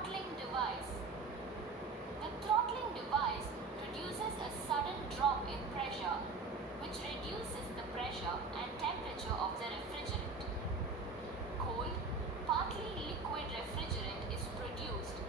Throttling device. The throttling device produces a sudden drop in pressure, which reduces the pressure and temperature of the refrigerant. Cold, partly liquid refrigerant is produced